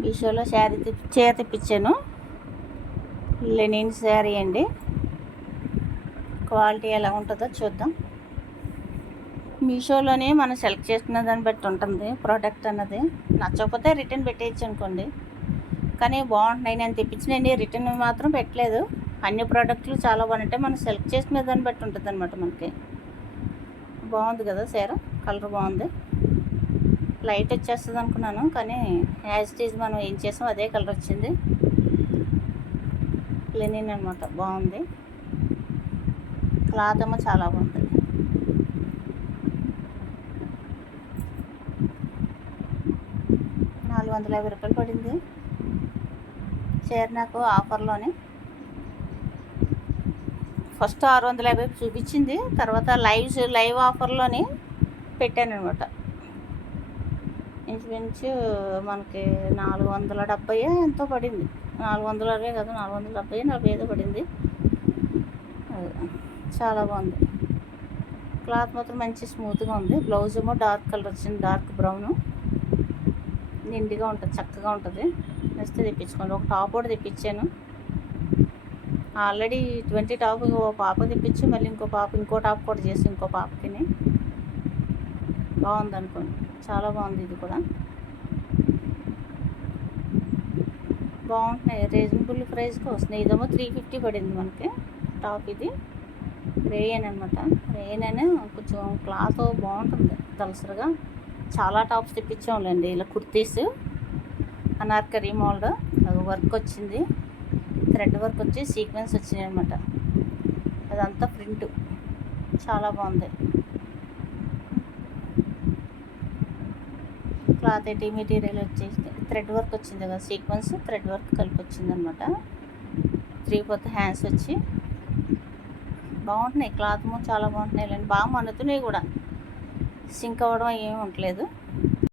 మీషోలో చీర తెప్పించాను. లెనిన్ శారీ అండి. క్వాలిటీ ఎలా ఉంటుందో చూద్దాం. మీషోలోనే మనం సెలెక్ట్ చేసుకున్న దాన్ని బట్టి ఉంటుంది ప్రోడక్ట్ అన్నది. నచ్చకపోతే రిటర్న్ పెట్టేయచ్చు అనుకోండి. కానీ బాగుంటున్నాయి. నేను తెప్పించినండి రిటర్న్ మాత్రం పెట్టలేదు. అన్ని ప్రోడక్ట్లు చాలా బాగుంటాయి. మనం సెలెక్ట్ చేసుకునే దాన్ని బట్టి ఉంటుంది అనమాట. మనకి బాగుంది కదా చీర, కలర్ బాగుంది. లైట్ వచ్చేస్తుంది అనుకున్నాను, కానీ యాజ్ ఇట్ ఈజ్ మనం ఏం చేసాం అదే కలర్ వచ్చింది. లెనిన్ అనమాట, బాగుంది. క్లాత్ ఏమో చాలా బాగుంది. ₹450 పడింది చీర నాకు ఆఫర్లోనే. ఫస్ట్ 650 చూపించింది, తర్వాత లైవ్ ఆఫర్లోనే పెట్టాను అనమాట. ఇంచుమించు మనకి 470 ఎంతో పడింది. 460 కాదు, 470, 45 పడింది. చాలా బాగుంది. క్లాత్ మాత్రం మంచి స్మూత్గా ఉంది. బ్లౌజ్ ఏమో డార్క్ కలర్ వచ్చింది, డార్క్ బ్రౌను. నిండుగా ఉంటుంది, చక్కగా ఉంటుంది. నెక్స్ట్ తెప్పించుకోండి. ఒక టాప్ కూడా తెప్పించాను. ఆల్రెడీ 20 టాప్ ఓ పాప తెప్పించి మళ్ళీ ఇంకో టాప్ కూడా చేసి ఇంకో పాపకి. బాగుంది అనుకోండి, చాలా బాగుంది. ఇది కూడా బాగుంటున్నాయి, రీజనబుల్ ప్రైస్కి వస్తున్నాయి. ఇదేమో 350 పడింది మనకి టాప్. ఇది రేయన్ అనమాట. రేయన్ అని కొంచెం క్లాత్ బాగుంటుంది దలసరిగా. చాలా టాప్స్ తెప్పించాంలేండి. ఇలా కుర్తీస్ అనార్కరీ మోల్డ్ వర్క్ వచ్చింది, థ్రెడ్ వర్క్ వచ్చి సీక్వెన్స్ వచ్చినాయి అనమాట. అదంతా ప్రింట్ చాలా బాగుంది. క్లాత్ ఏంటి మెటీరియల్ వచ్చేసి థ్రెడ్ వర్క్ వచ్చింది కదా, సీక్వెన్స్ థ్రెడ్ వర్క్ కలిపి వచ్చింది అనమాట. 3/4 హ్యాండ్స్ వచ్చి బాగుంటున్నాయి. క్లాత్ చాలా బాగుంటున్నాయి లేండి. బాగా మన్నుతున్నాయి కూడా, సింక్ అవ్వడం ఏమి ఉండలేదు.